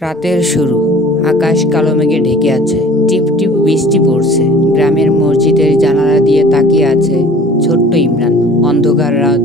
রাতের শুরু। আকাশ কালো মেঘে ঢেকে আছে। টিপ টিপ বৃষ্টি পড়ছে। গ্রামের মসজিদের জানালা দিয়ে তাকিয়ে আছে ছোট্ট ইমরান। অন্ধকার রাত,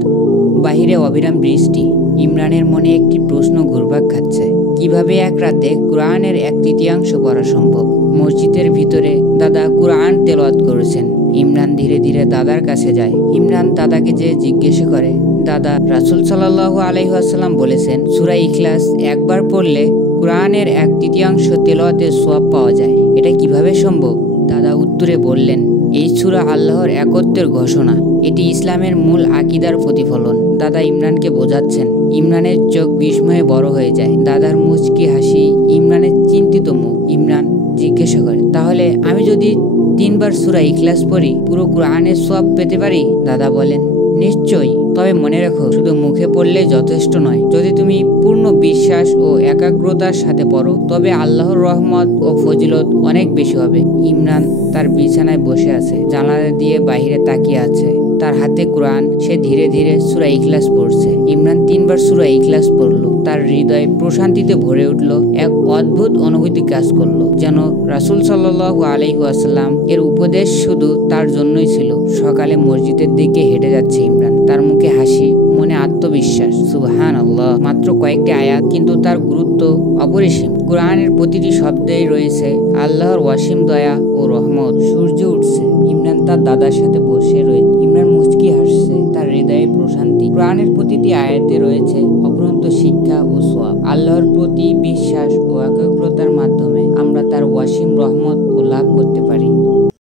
বাহিরে অবিরাম বৃষ্টি। ইমরানের মনে একটি প্রশ্ন ঘুরপাক খাচ্ছে, কিভাবে এক রাতে কোরআনের 1/3 পড়া সম্ভব। মসজিদের ভিতরে দাদা কোরআন তেলাওয়াত করেছেন। ইমরান ধীরে ধীরে দাদার কাছে যায়। ইমরান দাদাকে যে জিজ্ঞেস করে, দাদা, রাসূল সাল্লাল্লাহু আলাইহি ওয়াসাল্লাম বলেছেন সূরা ইখলাস একবার পড়লে কোরআনের 1/3 তেলাওয়াতের সওয়াব পাওয়া যায়, এটা কিভাবে সম্ভব? দাদা উত্তরে বললেন, এই সূরা আল্লাহর একত্বের ঘোষণা। এটি ইসলামের মূল আকীদার প্রতিফলন। দাদা ইমরানকে বোঝাচ্ছেন। ইমরানের চোখ বিস্ময়ে বড় হয়ে যায়। দাদার মুচকি হাসি, ইমরানের চিন্তিত মুখ। ইমরান জিজ্ঞাসা করে, তাহলে আমি যদি 3বার সূরা ইখলাস পড়ি পুরো কোরআনের সওয়াব পেতে পারি? দাদা বলেন, নিশ্চয়ই, তবে মনে রেখো, শুধু মুখে পড়লে যথেষ্ট নয়। যদি তুমি পূর্ণ বিশ্বাস ও একাগ্রতার সাথে পড়ো তবে আল্লাহর রহমত ও ফজিলত অনেক বেশি হবে। ইমরান তার বিছানায় বসে আছে, জানালা দিয়ে বাইরে তাকিয়ে আছে। তার হাতে কোরআন। সে ধীরে ধীরে সূরা ইখলাস পড়ছে। ইমরান 3বার সূরা ইখলাস পড়ল। তার হৃদয় প্রশান্তিতে ভরে উঠল। এক অদ্ভুত অনুভূতি কাজ করলো, যেন রাসূল সাল্লাল্লাহু আলাইহি ওয়াসাল্লাম এর উপদেশ শুধু তার জন্যই ছিল। সকালে মসজিদের দিকে হেঁটে যাচ্ছে ইমরান। তার মুখে হাসি, মনে আত্মবিশ্বাস। সুবহানাল্লাহ, মাত্র কয়েকটি আয়াত, কিন্তু তার গুরুত্ব অপরিসীম। কোরআনের প্রতিটি শব্দেই রয়েছে আল্লাহর অসীম দয়া ও রহমত। সূর্য উঠছে। ইমরান তার দাদার সাথে বসে রয়েছে। ইমরান মুচকি হাসছে, তার হৃদয়ে প্রশান্তি। কোরআনের প্রতিটি আয়াতে রয়েছে অফুরন্ত শিক্ষা ও সওয়াব। আল্লাহর প্রতি বিশ্বাস ও একাগ্রতার মাধ্যমে আমরা তার অসীম রহমত ও লাভ করতে পারি।